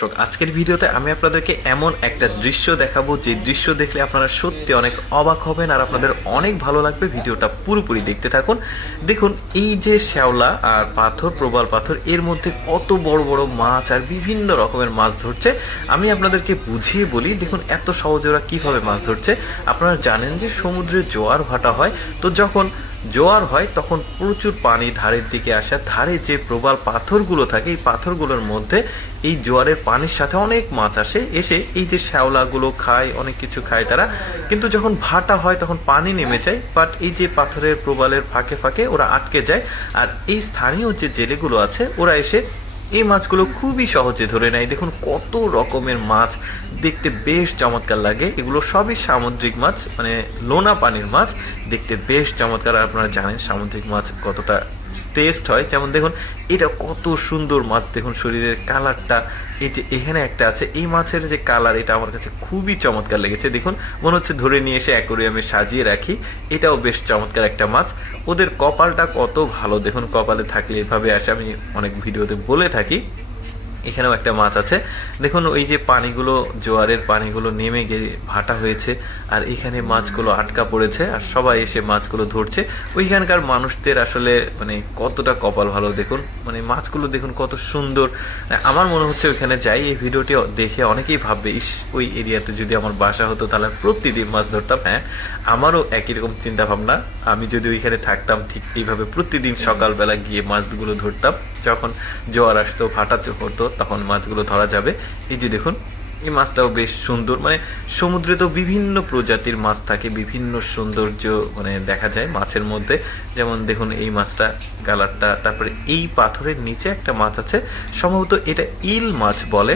দর্শক, আজকের ভিডিওতে আমি আপনাদেরকে এমন একটা দৃশ্য দেখাবো যে দৃশ্য দেখলে আপনারা সত্যি অনেক অবাক হবেন আর আপনাদের অনেক ভালো লাগবে। ভিডিওটা পুরোপুরি দেখতে থাকুন। দেখুন, এই যে শ্যাওলা আর পাথর, প্রবাল পাথর, এর মধ্যে কত বড় বড় মাছ আর বিভিন্ন রকমের মাছ ধরছে। আমি আপনাদেরকে বুঝিয়ে বলি। দেখুন, এত সহজে ওরা কিভাবে মাছ ধরছে। আপনারা জানেন যে সমুদ্রে জোয়ার ভাটা হয়, তো যখন জোয়ার হয় তখন প্রচুর পানি ধারের দিকে আসে। ধারে যে প্রবাল পাথরগুলো থাকে, এই পাথরগুলোর মধ্যে এই জোয়ারের পানির সাথে অনেক মাছ আসে, এসে এই যে শ্যাওলাগুলো খায়, অনেক কিছু খায় তারা। কিন্তু যখন ভাটা হয় তখন পানি নেমে যায়, বাট এই যে পাথরের প্রবালের ফাঁকে ফাঁকে ওরা আটকে যায়। আর এই স্থানীয় যে জেলেগুলো আছে ওরা এসে এই মাছগুলো খুবই সহজে ধরে নেয়। দেখুন কত রকমের মাছ, দেখতে বেশ চমৎকার লাগে। এগুলো সবই সামুদ্রিক মাছ, মানে লোনা পানির মাছ, দেখতে বেশ চমৎকার। আর আপনারা জানেন সামুদ্রিক মাছ কতটা টেস্ট হয়। যেমন দেখুন, এটা কত সুন্দর মাছ, দেখুন শরীরের কালারটা। এই যে এখানে একটা আছে, এই মাছের যে কালার, এটা আমার কাছে খুবই চমৎকার লেগেছে। দেখুন, মনে হচ্ছে ধরে নিয়ে এসে অ্যাকোরিয়ামে সাজিয়ে রাখি। এটাও বেশ চমৎকার একটা মাছ। ওদের কপালটা কত ভালো, দেখুন কপালে থাকলে এভাবে আসে, আমি অনেক ভিডিওতে বলে থাকি। এখানেও একটা মাছ আছে। দেখুন ওই যে পানিগুলো, জোয়ারের পানিগুলো নেমে গিয়ে ভাটা হয়েছে, আর এখানে মাছগুলো আটকা পড়েছে আর সবাই এসে মাছগুলো ধরছে। ওইখানকার মানুষদের আসলে মানে কতটা কপাল ভালো দেখুন, মানে মাছগুলো দেখুন কত সুন্দর। আমার মনে হচ্ছে ওইখানে যাই, এই ভিডিওটি দেখে অনেকেই ভাববে, ইস ওই এরিয়াতে যদি আমার বাসা হতো তাহলে প্রতিদিন মাছ ধরতাম। হ্যাঁ, আমারও একই রকম চিন্তা ভাবনা। আমি যদি ওইখানে থাকতাম ঠিক এইভাবে প্রতিদিন সকালবেলা গিয়ে মাছগুলো ধরতাম। যখন জোয়ার আসতো, ভাটা হতো, তখন মাছগুলো ধরা যাবে। এই যে দেখুন, এই মাছটাও বেশ সুন্দর। মানে সমুদ্রে তো বিভিন্ন প্রজাতির মাছ থাকে, বিভিন্ন সৌন্দর্য মানে দেখা যায় মাছের মধ্যে। যেমন দেখুন এই মাছটা, কালারটা। তারপরে এই পাথরের নিচে একটা মাছ আছে, সম্ভবত এটা ইল মাছ বলে।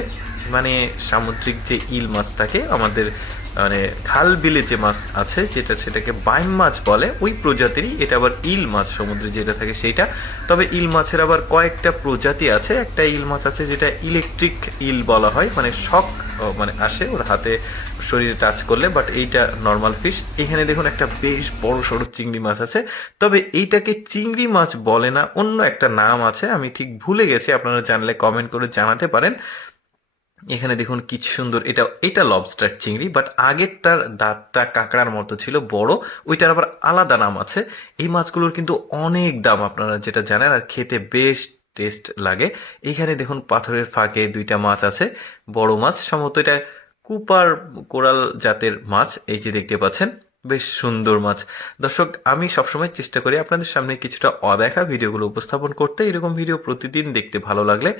মানে সামুদ্রিক যে ইল মাছ থাকে আমাদের, মানে খাল বিলে যে মাছ আছে, যেটা সেটাকে বাইম মাছ বলে, ওই প্রজাতিরই এটা আবার ইল মাছ, সমুদ্রে যেটা থাকে সেইটা। তবে ইল মাছের আবার কয়েকটা প্রজাতি আছে। একটা ইল মাছ আছে যেটা ইলেকট্রিক ইল বলা হয়, মানে শক মানে আসে ওর হাতে, শরীরে টাচ করলে। বাট এইটা নর্মাল ফিশ। এখানে দেখুন একটা বেশ বড় সড়ো চিংড়ি মাছ আছে। তবে এইটাকে চিংড়ি মাছ বলে না, অন্য একটা নাম আছে, আমি ঠিক ভুলে গেছি। আপনারা জানলে কমেন্ট করে জানাতে পারেন। এখানে দেখুন কি সুন্দর, এটা এটা লবস্টার চিংড়ি, বাট আগেরটার দাঁতটা কাঁকড়ার মতো ছিল বড়, ওইটার আবার আলাদা নাম আছে। এই মাছগুলোর কিন্তু অনেক দাম, আপনারা যেটা জানেন, আর খেতে বেশ টেস্ট লাগে। এইখানে দেখুন পাথরের ফাঁকে দুইটা মাছ আছে, বড় মাছ, সম্ভবত এটা কুপার কোরাল জাতের মাছ। এই যে দেখতে পাচ্ছেন, বেশ সুন্দর মাছ। দর্শক, আমি সবসময় চেষ্টা করি আপনাদের সামনে কিছুটা অদেখা ভিডিওগুলো উপস্থাপন করতে। এরকম ভিডিও প্রতিদিন দেখতে ভালো লাগলে